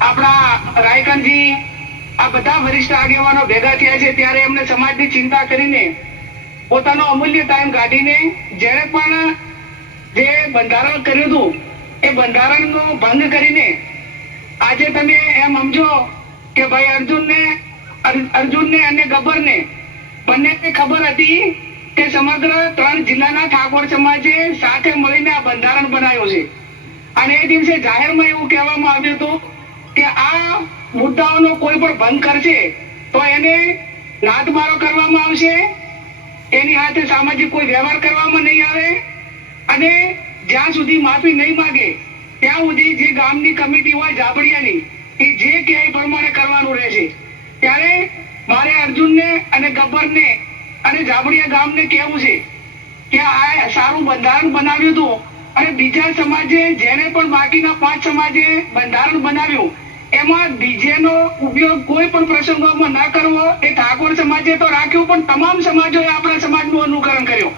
આપણા રાયકનજી આ બધા વરિષ્ઠ આગેવાનો ભેગા થયા છે ત્યારે એમને સમાજની ચિંતા કરીને પોતાનો અમૂલ્ય ટાઈમ કાઢીને જેણે પણ જે બંધારણ કર્યું હતું એ બંધારણનો ભંગ કરીને આજે તમે એમ સમજો કે ભાઈ અર્જુનને અને ગબ્બરને બંનેને ખબર હતી કે સમગ્ર 3 જિલ્લાના ઠાકોર સમાજે સાથે મળીને આ બંધારણ બનાવ્યું છે અને એ દિવસે જાહેરમાં એવું કહેવામાં આવ્યું હતું કે આ મુદ્દાઓનો કોઈ પણ ભંગ કરશે તો એને લાતમારો કરવામાં આવશે, એની સાથે સામાજિક કોઈ વ્યવહાર કરવામાં નહીં આવે અને જ્યાં સુધી માફી નહીં માંગે ત્યાં સુધી જે ગામની કમિટી હોય જાબડિયાની એ જે કે એ પ્રમાણે કરવાનું રહેશે। ત્યારે મારે અર્જુનને અને ગબ્બરને અને જાબડિયા ગામને કહેવું છે કે આ સારું બંધારણ બનાવ્યું હતું અને બીજા સમાજે જેને પણ બાકીના 5 સમાજે બંધારણ બનાવ્યું એમાં ડીજે નો ઉપયોગ કોઈ પણ પ્રસંગોમાં ન કરવો એ ઠાકોર સમાજે તો રાખ્યું પણ તમામ સમાજોએ આપણા સમાજનું અનુકરણ કર્યું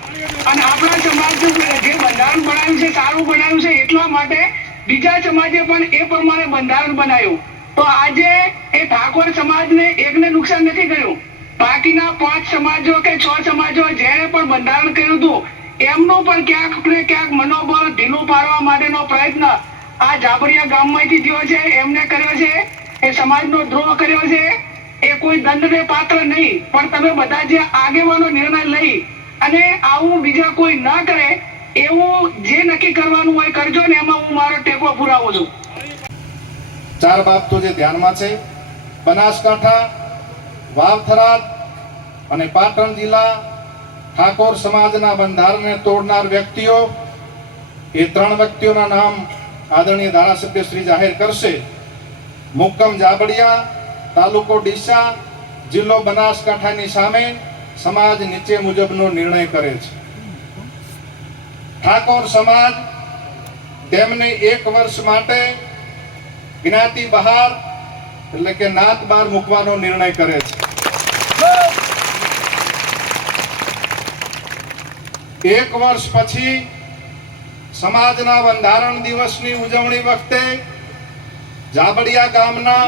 અને આપણા સમાજનું જે બંધારણ બનાવ્યું છે સારું બનાવ્યું છે એટલા માટે બીજા સમાજે પણ એ પ્રમાણે બંધારણ બનાવ્યું। તો આજે એ ઠાકોર સમાજને એકને નુકસાન નથી કર્યું, બાકીના 5 સમાજો કે 6 સમાજો જેને પણ બંધારણ કર્યું હતું એમનું પણ ક્યાંક ને ક્યાંક મનોબળ ઢીલું પાડવા માટેનો પ્રયત્ન આ જાબડિયા ગામમાંથી થયો છે, એમને કર્યો છે, એ સમાજનો દ્રોહ કર્યો છે। એ કોઈ દંડને પાત્ર નહીં પણ તમે બધા જે આગેવાનો નિર્ણય લઈ અને આવું બીજા કોઈ ન કરે એવું જે નક્કી કરવાનું હોય કરજો ને એમાં હું મારો ટેકો પુરાવું છું। 4 બાબતો જે ધ્યાનમાં છે, બનાસકાંઠા, વાવથરાદ અને પાટણ જિલ્લા ઠાકોર સમાજના બંધારણને તોડનાર વ્યક્તિઓ એ 3 વ્યક્તિઓના નામ આદરણીય ધારાસભ્ય શ્રી જાહેર કરશે। મુક્કમ જાબડિયા, તાલુકો ડીસા, જિલ્લો બનાસકાંઠાની સામે સમાજ નીચે મુજબનો નિર્ણય કરે છે। ઠાકોર સમાજ તેમને 1 વર્ષ માટે જ્ઞાતિ બહાર એટલે કે નાત બહાર મૂકવાનો નિર્ણય કરે છે। 1 વર્ષ પછી સમાજના બંધારણ દિવસની ઉજવણી વખતે જાબડિયા ગામના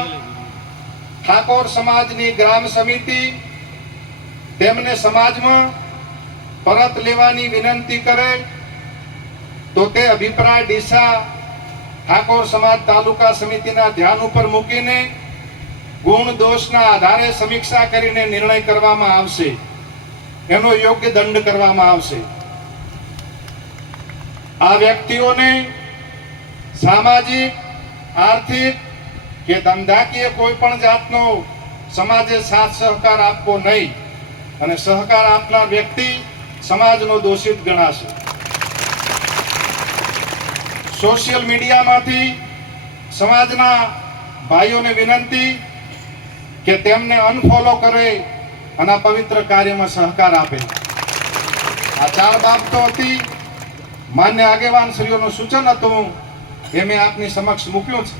ઠાકોર સમાજની ગ્રામ સમિતિ તેમને સમાજમાં પરત લેવાની વિનંતી કરે તો તે અભિપ્રાય ડીસા ઠાકોર સમાજ તાલુકા સમિતિના ધ્યાન ઉપર મૂકીને ગુણ દોષના આધારે સમીક્ષા કરીને નિર્ણય કરવામાં આવશે, એનો યોગ્ય દંડ કરવામાં આવશે। આ વ્યક્તિઓને સામાજિક, આર્થિક કે ધંધાકીય કોઈ પણ જાતનો સમાજે સાથ સહકાર આપવો નહીં અને સહકાર આપનાર વ્યક્તિ સમાજનો દોષિત ગણાશે। સોશિયલ મીડિયામાંથી સમાજના ભાઈઓને વિનંતી કે તેમને અનફોલો કરે અને આ પવિત્ર કાર્યમાં સહકાર આપે। આ 4 બાબતો હતી, માન્ય આગેવાન શ્રીઓનું સૂચન હતું, એ મેં આપની સમક્ષ મૂક્યું છે।